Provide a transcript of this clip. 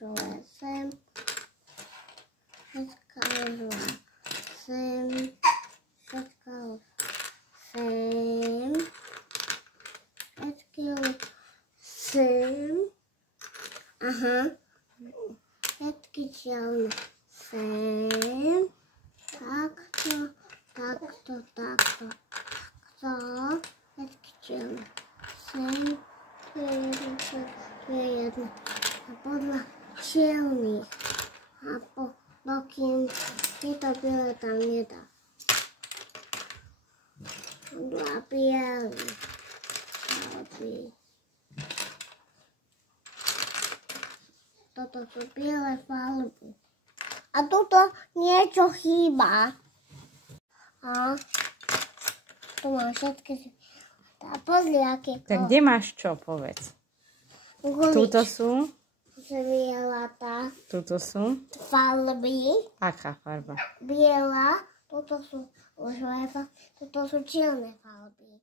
rúžové sem, všetká rúžová sem, všetká sem, všetky sem, aha, všetky čelné sem, takto, takto, takto, takto, všetky čelné sem, tu je jedna. A podľa čelných, a dokým tieto biele tam nedá. Podľa bielých falby. Toto sú biele falby. A tuto niečo chýba. A tu mám všetky. Pozri, aké to. Tak kde máš čo, povedz? Tuto sú? Zvieratá. Tuto sú? Farby. Aká farba? Biela. Toto sú rúžové farby. Toto sú čierne farby.